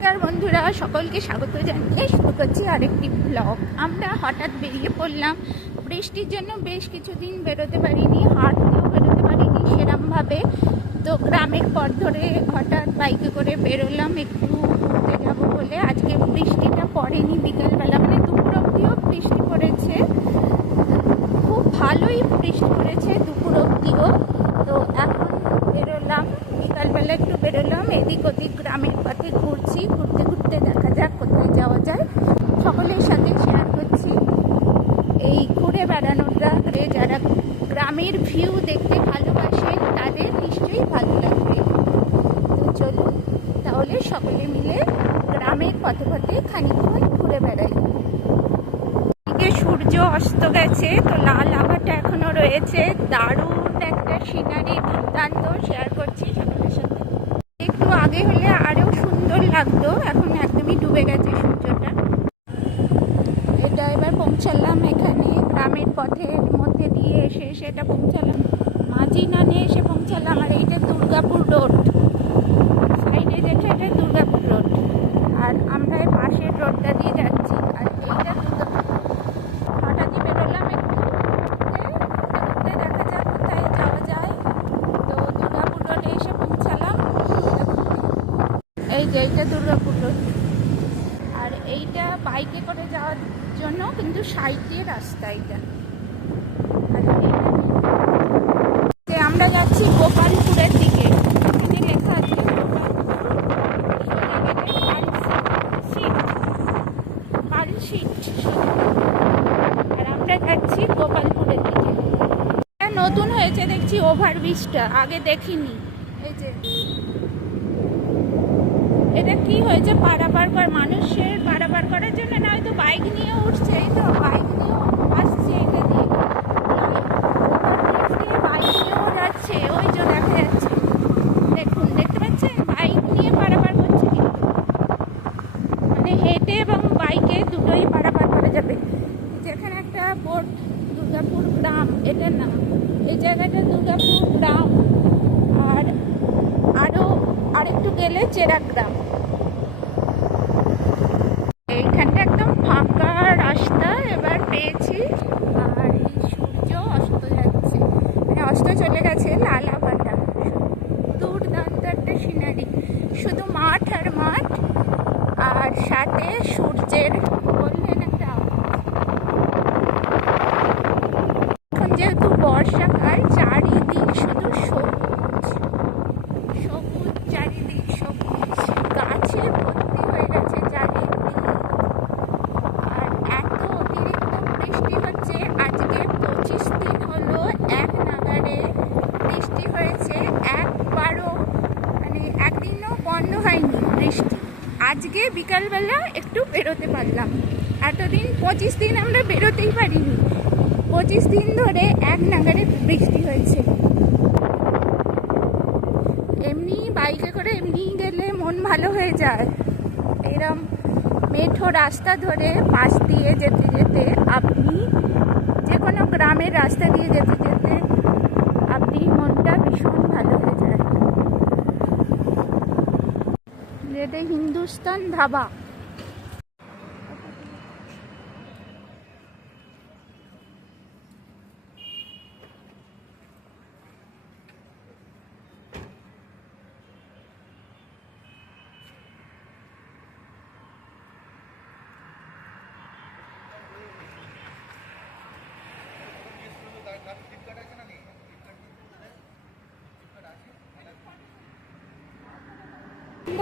নমস্কার বন্ধুরা, সকলকে স্বাগত জানিয়ে শুরু করছি আরেকটি ব্লগ আমরা হঠাৎ বেরিয়ে পড়লাম। বৃষ্টির জন্য বেশ কিছুদিন বেরোতে পারিনি, হাঁটতেও বেরোতে পারিনি সেরমভাবে। তো গ্রামের পর ধরে হঠাৎ বাইকে করে বেরোলাম, একটু ঘুরতে যাব বলে। আজকে বৃষ্টিটা পড়েনি বিকালবেলা মানে দুপুর অবধিও বৃষ্টি পড়েছে। খুব ভালোই বৃষ্টি পড়েছে দুপুর অবধিও। তো এখন বেরোলাম, বিকালবেলা একটু বেরোলাম, এদিক ওদিক গ্রামের পথে ঘুরছি, ঘুরতে ঘুরতে দেখা যাক কোথায় যাওয়া যায়। সকলের সাথে শেয়ার করছি। এই ঘুরে বেড়ানোটা যারা গ্রামের ভিউ দেখতে ভালোবাসেন তাদের নিশ্চয়ই ভালো লাগবে। তো চলুন, তাহলে সকলে মিলে গ্রামের পথে পথে খানিকক্ষণ ঘুরে বেড়াই। সূর্য অস্ত গেছে, তো লাল আভাটা এখনও রয়েছে, দারুণ একটা সিনারি দুর্দান্ত শেয়ার করছি সকলের সাথে। একটু আগে হলে আরও সুন্দর লাগতো, এখন একদমই ডুবে গেছে সূর্যটা। এটা এবার পৌঁছালাম এখানে, গ্রামের পথের মধ্যে দিয়ে এসে এসে এটা পৌঁছালাম। মাঝি নানে এসে পৌঁছালাম, আর এইটা দুর্গাপুর রোড। সাইডে যেটা এটা দুর্গাপুর রোড। আর আমরা পাশের রোডটা দিয়ে যাচ্ছি আর এইটা দুর্গাপুর হঠাৎই বেরোলাম একটু ঘুরতে ঘুরতে দেখা যাক কোথায় যাওয়া যায় তো দুর্গাপুর রোডে এসে পৌঁছালাম এই যে এইটা দুর্গাপুর আর এইটা বাইকে করে যাওয়ার জন্য কিন্তু সাইডে রাস্তা এটা। আমরা যাচ্ছি গোপালপুরের দিকে, এখানে লেখা আছে আর আমরা যাচ্ছি গোপালপুরের দিকে। নতুন হয়েছে, দেখছি ওভারব্রিজটা আগে দেখিনি। এই যে এটা কি হয়েছে? পারাপার কর, মানুষের পারাপার করার জন্য না হয়তো বাইক নিয়ে উঠছে, এই তো বাইক নিয়েও আসছে এটা দিয়ে। বাইক নিয়েও ওই দেখা যাচ্ছে। দেখুন, দেখতে পাচ্ছেন? বাইক নিয়ে করছে কি? মানে হেঁটে বাইকে দুটোই করা যাবে। যেখানে একটা দুর্গাপুর গ্রাম, এটার নাম। এই জায়গাটা দুর্গাপুর গ্রাম। আরেকটু গেলে চেরাগ্রাম এইখানটা একদম ফাঁকা রাস্তা, এবার পেয়েছি। আর এই সূর্য অস্ত যাচ্ছে। মানে অস্ত চলে গেছে লাল আভাটা দুর্দান্ত একটা সিনারি। শুধু মাঠ আর মাঠ, আর সাথে সূর্যের বললেন একটা আভাস। এখন যেহেতু বর্ষাকাল চারিদিক শুধু সবুজ সবুজ চারিদিক সবুজ গাছে ভর্তি হয়ে গেছে চারিদিক আর এত অতিরিক্ত বৃষ্টি হচ্ছে আজকে পঁচিশ দিন হলো এক নাগারে বৃষ্টি হয়েছে একবারও মানে একদিনও বন্ধ হয়নি বৃষ্টি আজকে বিকালবেলা একটু বেরোতে পারলাম এতদিন পঁচিশ দিন আমরা বেরোতেই পারিনি। পঁচিশ দিন ধরে এক নাগারে বৃষ্টি হয়েছে। এমনি বাইকে করে এমনি গেলে মন ভালো হয়ে যায়। এরম মেঠো রাস্তা ধরে পাশ দিয়ে যেতে যেতে আপনি যে কোনো গ্রামের রাস্তা দিয়ে যেতে যেতে আপনি মনটা ভীষণ ভালো হয়ে যায়। যেটা হিন্দুস্তান ধাবা।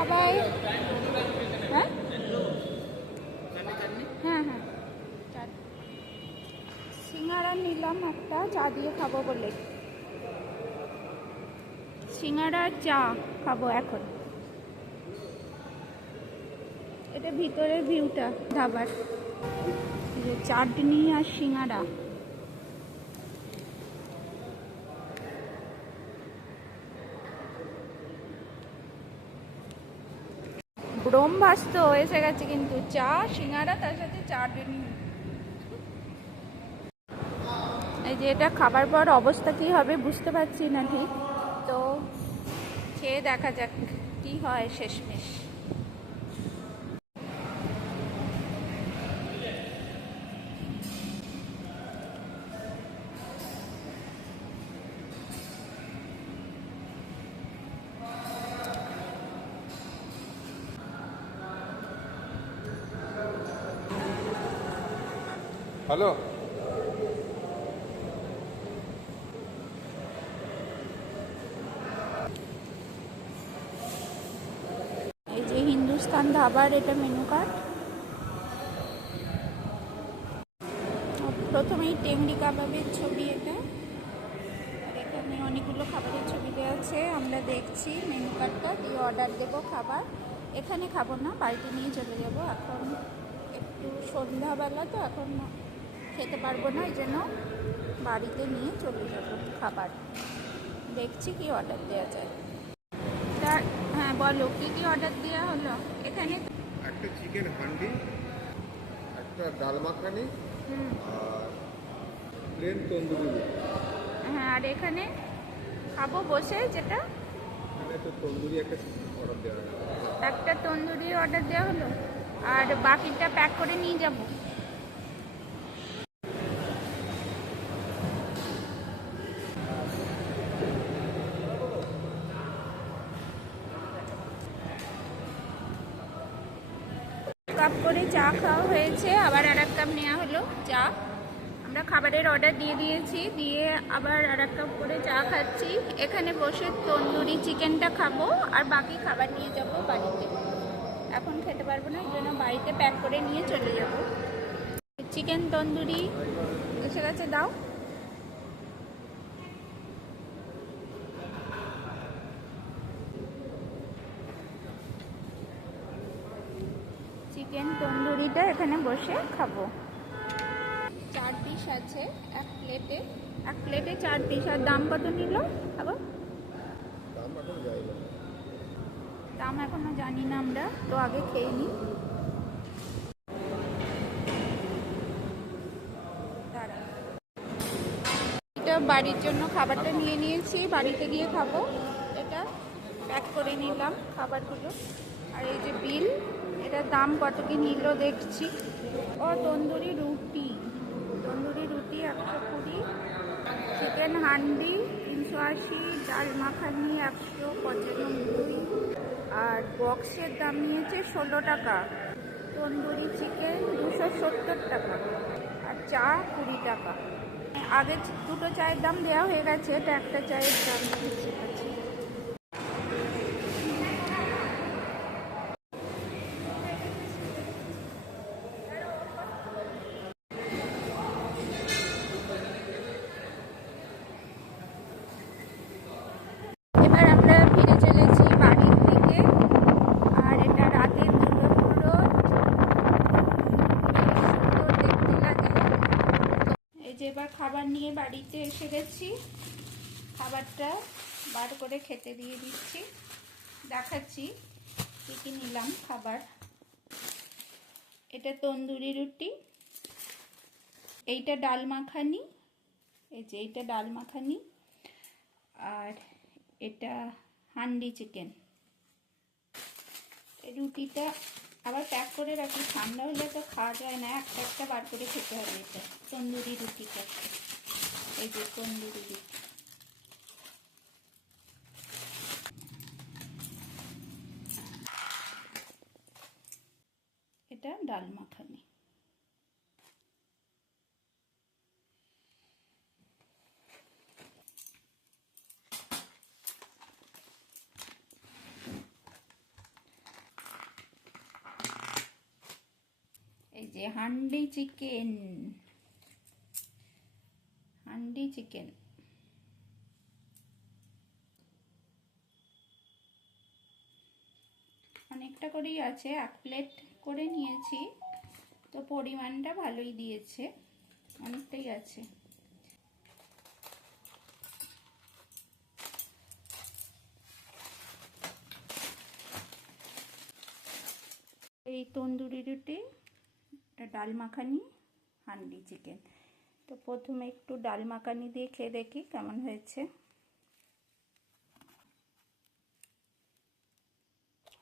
ধাবায় হ্যাঁ? হ্যাঁ হ্যাঁ। সিঙ্গারা নিলাম একটা, চা দিয়ে খাব বলে। সিঙ্গারা চা খাব এখন। এটা ভিতরের ভিউটা, ধাবার। চাটনি আর সিঙ্গারা। ব্রহ্মাস্ত এসে গেছে কিন্তু চা, সিঙ্গারা, তার সাথে চা ডিম এই যে এটা খাবার পর অবস্থা কি হবে বুঝতে পারছি না ঠিক। তো খেয়ে দেখা যাক কি হয় শেষমেশ। হ্যালো। এই যে হিন্দুস্তান ধাবার এটা মেনু কার্ড প্রথমেই টেংরি কাবাবের ছবি এটা। এখানে অনেকগুলো খাবারের ছবি দেওয়া আছে। আমরা দেখছি মেনু কার্ডটা দিয়ে অর্ডার দেবো খাবার। এখানে খাব না, বাড়িতে নিয়ে চলে যাব। এখন একটু সন্ধ্যাবেলা তো, এখন খেতে পারব না এই জন্য বাড়িতে নিয়ে চলে যাব খাবার। দেখছি কি অর্ডার দেওয়া যায়। তা হ্যাঁ বলো কি কি অর্ডার দেওয়া হলো? এখানে একটা চিকেন হান্ডি একটা ডাল মাখানি আর প্লেন তন্দুরি হ্যাঁ আর এখানে খাব বসে যেটা। তন্দুরি একটা অর্ডার দেওয়া একটা তন্দুরি অর্ডার দেওয়া হলো। আর বাকিটা প্যাক করে নিয়ে যাব। কাপ করে চা খাওয়া হয়েছে, আবার আর এক কাপ নেওয়া হলো চা। আমরা খাবারের অর্ডার দিয়ে দিয়েছি, দিয়ে আবার আর এক কাপ করে চা খাচ্ছি। এখানে বসে তন্দুরি চিকেনটা খাব, আর বাকি খাবার নিয়ে যাব বাড়িতে। এখন খেতে পারব না, এই জন্য বাড়িতে প্যাক করে নিয়ে চলে যাব। চিকেন তন্দুরি, এসে গেছে, দাও। চিকেন তন্দুরিটা এখানে বসে খাব। চার পিস আছে এক প্লেটে এক প্লেটে চার পিস আর দাম কত নিল? আবার? দাম এখন জানি না আমরা তো আগে খেয়ে নিই। এটা বাড়ির জন্য খাবারটা নিয়ে নিয়েছি বাড়িতে গিয়ে খাব। এটা প্যাক করে নিলাম খাবারগুলো। আর এই যে বিল এটার দাম কত কি নিল দেখছি। ও, তন্দুরি রুটি। তন্দুরি রুটি একশো কুড়ি। চিকেন হান্ডি তিনশো আশি, ডাল মাখানি একশো পঁচানব্বই। আর বক্সের দাম নিয়েছে ষোলো টাকা। তন্দুরি চিকেন দুশো সত্তর টাকা। আর চা কুড়ি টাকা। আগে দুটো চায়ের দাম দেওয়া হয়ে গেছে, এটা একটা চায়ের দাম। ঠিক আছে এবার আমরা ফিরে চলেছি বাড়ির দিকে আর এটা রাতের দুটো দেখতে লাগে এই যে এবার খাবার নিয়ে বাড়িতে এসে গেছি, খাবারটা বার করে খেতে দিয়ে দিচ্ছি। দেখাচ্ছি কী কী নিলাম খাবার। এটা তন্দুরি রুটি, এইটা ডাল মাখানি, এই যে এইটা ডাল মাখানি, আর এটা হান্ডি চিকেন। রুটিটা আবার প্যাক করে রাখি। ঠান্ডা হলে তো খাওয়া যায় না, একটা একটা বার করে খেতে হবে এটা। তন্দুরি রুটিটা এই যে তন্দুরি রুটি। এটা ডাল মাখানি এই যে হান্ডি চিকেন হান্ডি চিকেন অনেকটা করেই আছে, এক প্লেট করে নিয়েছি। তো পরিমাণটা ভালোই দিয়েছে, অনেকটাই আছে। এই তন্দুরি রুটি ডাল মাখানি, হান্ডি চিকেন। তো প্রথমে একটু ডাল মাখানি দিয়ে খেয়ে দেখি কেমন হয়েছে।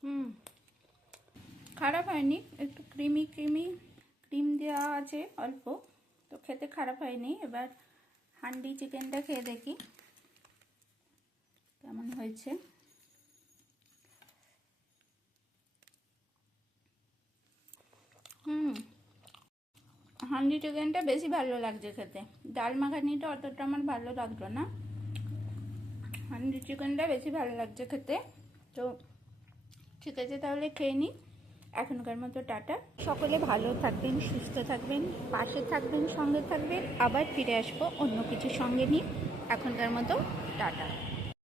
হুম, খারাপ হয়নি, একটু ক্রিমি ক্রিমি, ক্রিম দেওয়া আছে অল্প, তো খেতে খারাপ হয়নি। এবার হান্ডি চিকেনটা খেয়ে দেখি কেমন হয়েছে। হুম হান্ডি চিকেনটা বেশি ভালো লাগছে খেতে। ডাল মাখানিটা অতটা আমার ভালো লাগল না। হান্ডি চিকেনটা বেশি ভালো লাগছে খেতে। তো ঠিক আছে, তাহলে খেয়ে নিই এখনকার মতো টাটা। সকলে ভালো থাকবেন, সুস্থ থাকবেন, পাশে থাকবেন, সঙ্গে থাকবেন। আবার ফিরে আসব অন্য কিছু সঙ্গে নিয়ে। এখনকার মতো টাটা।